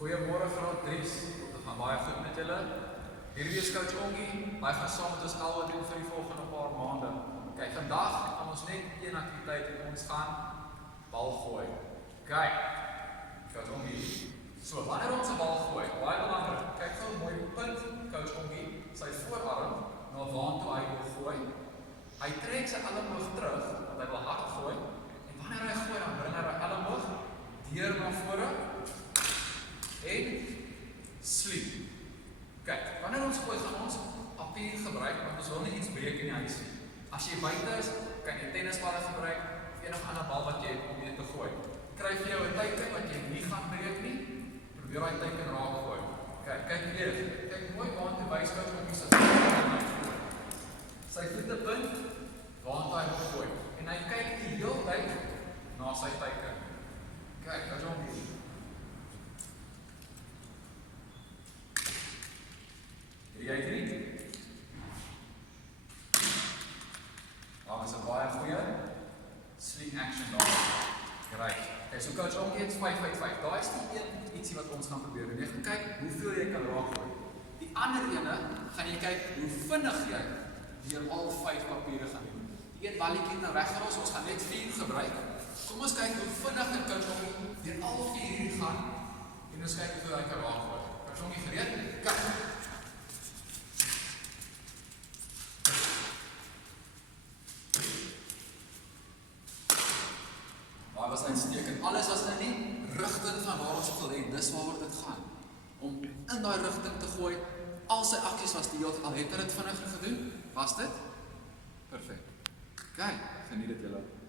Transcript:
Goeiemôre graad 3's. Dit gaan baie goed met julle. Hierdie is Coach Ongie. Hy gaan saam met ons almal doen vir die volgende paar maande. Kyk, vandag gaan ons net een aktiwiteit doen. Ons gaan bal gooi. Kyk. Coach Ongie. So, wanneer ons 'n bal gooi, baie belangrik. Kyk gou mooi punt Coach Ongie, sy voorarm na waartoe hy wil gooi. Hy trek sy elleboog terug, want hy wil hard gooi. En wanneer hy gooi, dan bring hy sy elleboog deur na vore. En sleep. Kyk, wanneer ons gooi, gaan ons papier gebruik, want ons wil nie iets breek in die huis nie. As jy buite is, kan jy tennisballe gebruik, of enige ander bal wat jy het om mee te gooi. Kry vir jou 'n teiken wat jy nie gaan breek nie, probeer daai teiken raak gooi. Kyk weer, kyk mooi waantoe wys Coach Ongie se voete. Sy voete punt, waantoe hy wil gooi. En hy kyk die hele tyd na sy teiken. Kyk, Coach Ongie. Jy drie. Daar is 'n baie goeie swing action daar. Great. Okay, so Coach Ongie het 5 uit 5. Daai is die een ietsie wat ons gaan probeer doen. Jy gaan kyk hoeveel jy kan raakgooi. Die ander ene gaan jy kyk hoe vinnig jy deur al 5 papiere gaan doen. Die een balletjie het nou weggeros, ons gaan net 4 gebruik. Kom ons kyk hoe vinnig dit Coach Ongie deur al 4 hier gaan en ons kyk hoeveel hy kan raakgooi. Coach Ongie gereed? Kyk. Was uitstekend. Alles was in die rigting van waar ons wil hê. Dis waaroor dit gaan. Om in daai rigting te gooi. Al sy aksies was die hele tyd. Al het hy dit vinniger gedoen. Was dit? Perfek. Kyk, geniet dit julle.